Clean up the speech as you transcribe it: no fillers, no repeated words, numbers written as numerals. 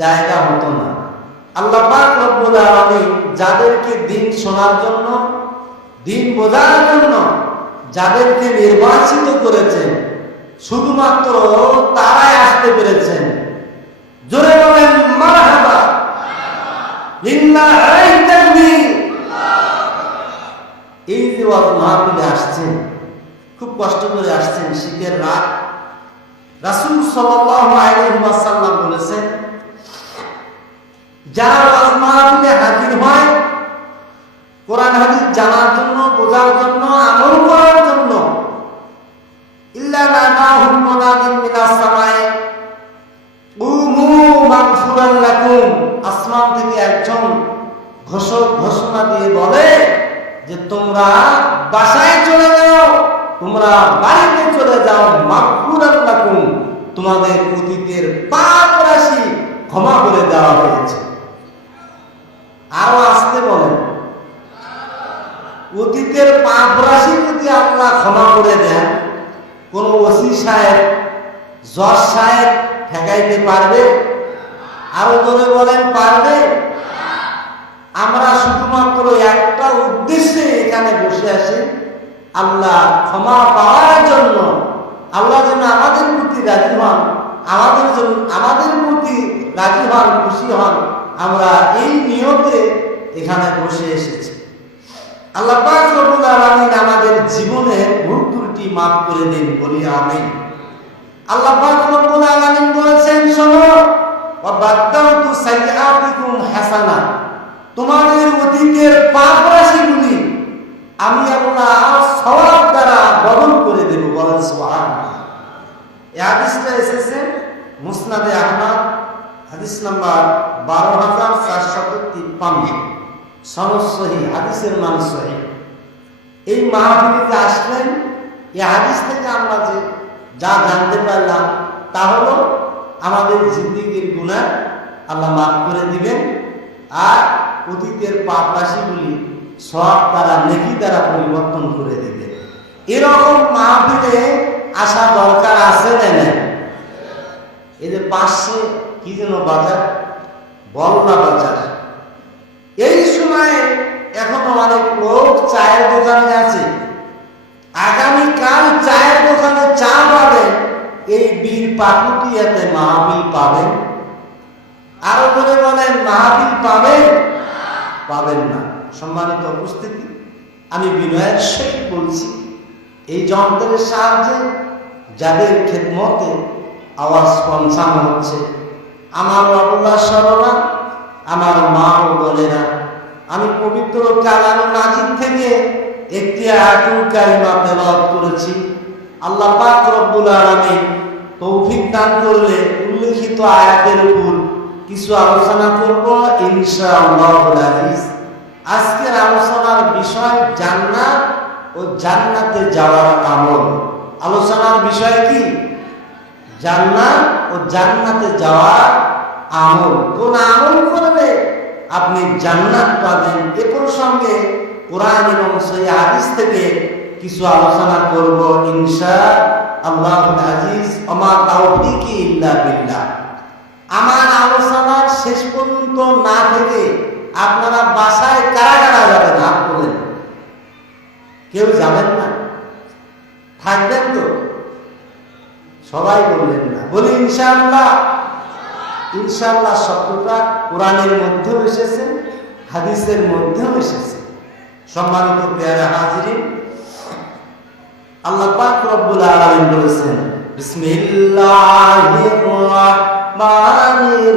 জায়গা হতো না। আল্লাহ পাক রব্বুল আলামিন যাদেরকে দিন শোনার জন্য, দিন বোঝার জন্য যাদেরকে নির্বাচিত করেছেন, শুধুমাত্র তারাই আসতে পেরেছেন। জোরে বলেন মারহাবা। লিল্লাহি তাকবীর। এই যে ওয়াজ মাহফিলে আসছেন, খুব কষ্ট করে আসছেন, শীতের রাত। রাসূল সাল্লাল্লাহু আলাইহি ওয়াসাল্লাম বলেছেন, যারা ওয়াজ মাহফিলে হাজির হয় কোরআন হাদিস জানার জন্য, বোঝার জন্য, আমল করার জন্য, ইল্লা নাদাহুম মুনাদিন মিনাস সামায়ে কুমু মাগফুরান লাকুম, আসমান থেকে একজন ঘোষক ঘোষণা দিয়ে বলে যে তোমরা বাসায় চলে যাও, তোমরা বাড়িতে চলে যাও, মাগফুরান লাকুম, তোমাদের অতীতের পাপ রাশি ক্ষমা করে দেওয়া হয়েছে। আরো আসতে বলেন, অতীতের পাপ রাশি যদি আল্লাহ ক্ষমা করে দেন, কোন ওসি সাহেব, জজ সাহেব ঠেকাইতে পারবে? আরো জোরে বলেন, পারবে? আমরা শুধুমাত্র একটা উদ্দেশ্যে এখানে বসে আছি, আল্লাহ ক্ষমা পাওয়ার জন্য। আল্লাহ যেন আমাদের প্রতি রাজি হন, আমাদের প্রতি রাজি হন, খুশি হন, আমরা এই নিয়তে এখানে বসে এসেছি। আল্লাহ পাক রব্বুল আলামিন আমাদের জীবনের ভুল ত্রুটি মাফ করে দিন, বলি আমিন। আল্লাহ পাক রব্বুল আলামিন বলেছেন, শোনো, ওয়া বাদদালতু সাইয়্যাতিকুম হাসানা, তোমাদের অতীতের পাপ রাশিগুলি আমি আল্লাহ সওয়াব দ্বারা বদল করে দেব। বলেন সুবহানাল্লাহ। এই হাদিসটা এসেছে মুসনাদে আহমদ, হাদিস নাম্বার 12453, সনদ সহিহ, হাদিসের মান সহিহ। এই মাহফিলে আসলেন, এই হাদিস থেকে আমরা যা জানতে পারলাম তা হলো আমাদের জিন্দেগির গুনাহ আল্লাহ মাফ করে দিবেন, আর অতীতের পাপ রাশিগুলি সওয়াব দ্বারা, নেকি দ্বারা পরিবর্তন করে দিবেন। এরকম মাহফিলে আসা দরকার আছে না নাই? এই যে পাশে কি যেন বাজার, বলনা বাজার, এই সময় এখনো অনেক লোক চায়ের দোকানে আছে। আগামীকাল চায়ের দোকানে চা পাবেন, এই বীর পাকুটিয়াতে মাহফিল পাবেন? আরো করে বলেন, মাহফিল পাবেন? পাবেন না। সম্মানিত উপস্থিতি, আমি বিনয়ের সহিত বলছি, এই যন্ত্রের সাহায্যে যাদের খেদমতে আওয়াজ পৌঁছানো হচ্ছে, আমার আল্লাহ শরণা, আমার মা ও বোনেরা, আমি পবিত্র কালামে মাজিদ থেকে একটি আয়াতুল কারিমা তেলাওয়াত করেছি। আল্লাহ পাক রব্বুল আলামিন তৌফিক দান করলে উল্লেখিত আয়াতের উপর কিছু আলোচনা করব ইনশাআল্লাহুল আজিজ। আজকের আলোচনার বিষয় জান্নাত ও জান্নাতে যাওয়ার আমল। আলোচনার বিষয় কি? জান্নাত ও জান্নাতে যাওয়ার আমল। কোন আমল করলে আপনি জান্নাত পাবেন, এ প্রসঙ্গে কোরআন এবং সহিহ হাদিস থেকে কিছু আলোচনা করব ইনশাআল্লাহুল আজিজ। ওমা তাওফীকি ইল্লা বিল্লাহ। আমার আলোচনার শেষ পর্যন্ত না থেকে আপনারা বাসায় কারা কারা যাবেন? হাত তোলেন। কেউ যাবেন না? থাকবেন তো? সবাই বললেন না। বলি ইনশাআল্লাহ। ইনশাআল্লাহ শব্দটা কোরআনের মধ্যেও এসেছে, হাদিসের মধ্যেও এসেছে। সম্মানিত প্রিয় হাজিরিন, আল্লাহ পাক রব্বুল আলামিন বলেছেন, বিসমিল্লাহির রাহমানির